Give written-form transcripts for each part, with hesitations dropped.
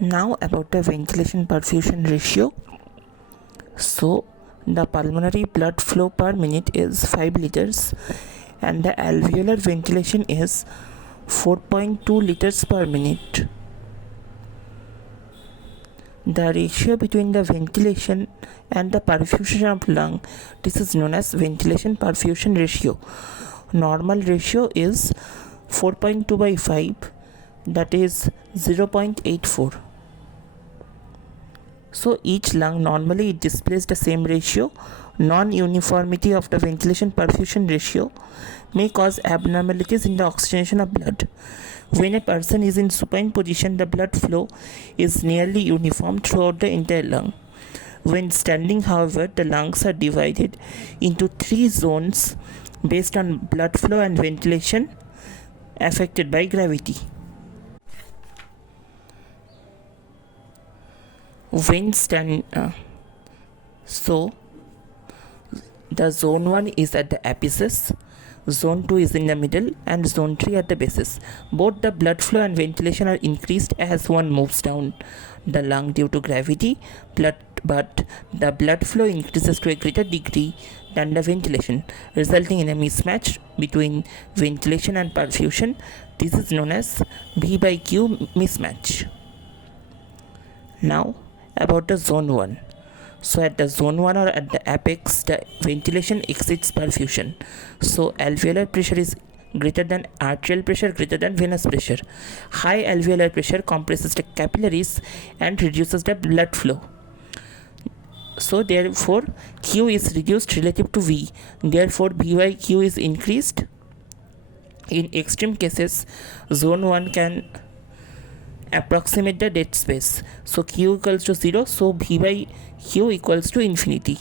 Now about the ventilation perfusion ratio. So the pulmonary blood flow per minute is 5 liters and the alveolar ventilation is 4.2 liters per minute. The ratio between the ventilation and the perfusion of lung, this is known as ventilation perfusion ratio. Normal ratio is 4.2 by 5, that is 0.84. So each lung normally it displays the same ratio. Non-uniformity of the ventilation perfusion ratio may cause abnormalities in the oxygenation of blood. When a person is in supine position, the blood flow is nearly uniform throughout the entire lung. When standing, however, the lungs are divided into 3 zones based on blood flow and ventilation affected by gravity. When so the zone 1 is at the apices, zone 2 is in the middle, and zone 3 at the bases. Both the blood flow and ventilation are increased as one moves down the lung due to gravity, but the blood flow increases to a greater degree than the ventilation, resulting in a mismatch between ventilation and perfusion. This is known as V by Q mismatch. Now about the zone 1. So at the zone 1 or at the apex, the ventilation exceeds perfusion. So alveolar pressure is greater than arterial pressure, greater than venous pressure. High alveolar pressure compresses the capillaries and reduces the blood flow. So therefore Q is reduced relative to V. Therefore V by Q is increased. In extreme cases, zone 1 can approximate the dead space. So Q equals to 0, so V by Q equals to infinity.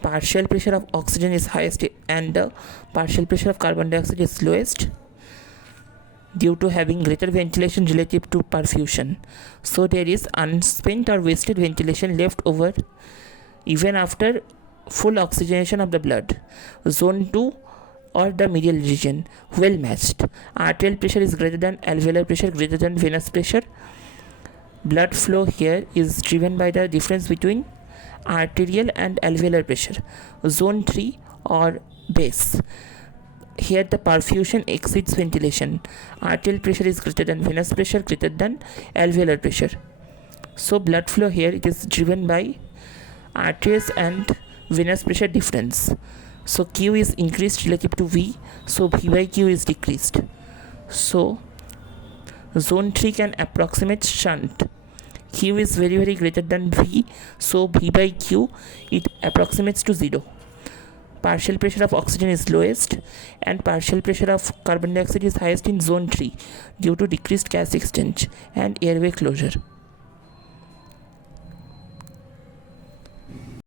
Partial pressure of oxygen is highest and the partial pressure of carbon dioxide is lowest due to having greater ventilation relative to perfusion. So there is unspent or wasted ventilation left over even after full oxygenation of the blood. Zone 2 or the medial region, well matched. Arterial pressure is greater than alveolar pressure, greater than venous pressure. Blood flow here is driven by the difference between arterial and alveolar pressure. Zone 3 or base, here the perfusion exceeds ventilation. Arterial pressure is greater than venous pressure, greater than alveolar pressure. So blood flow here it is driven by arteries and venous pressure difference. So Q is increased relative to V, so V by Q is decreased. So zone 3 can approximate shunt. Q is very greater than V, so V by Q it approximates to 0. Partial pressure of oxygen is lowest and partial pressure of carbon dioxide is highest in zone 3 due to decreased gas exchange and airway closure.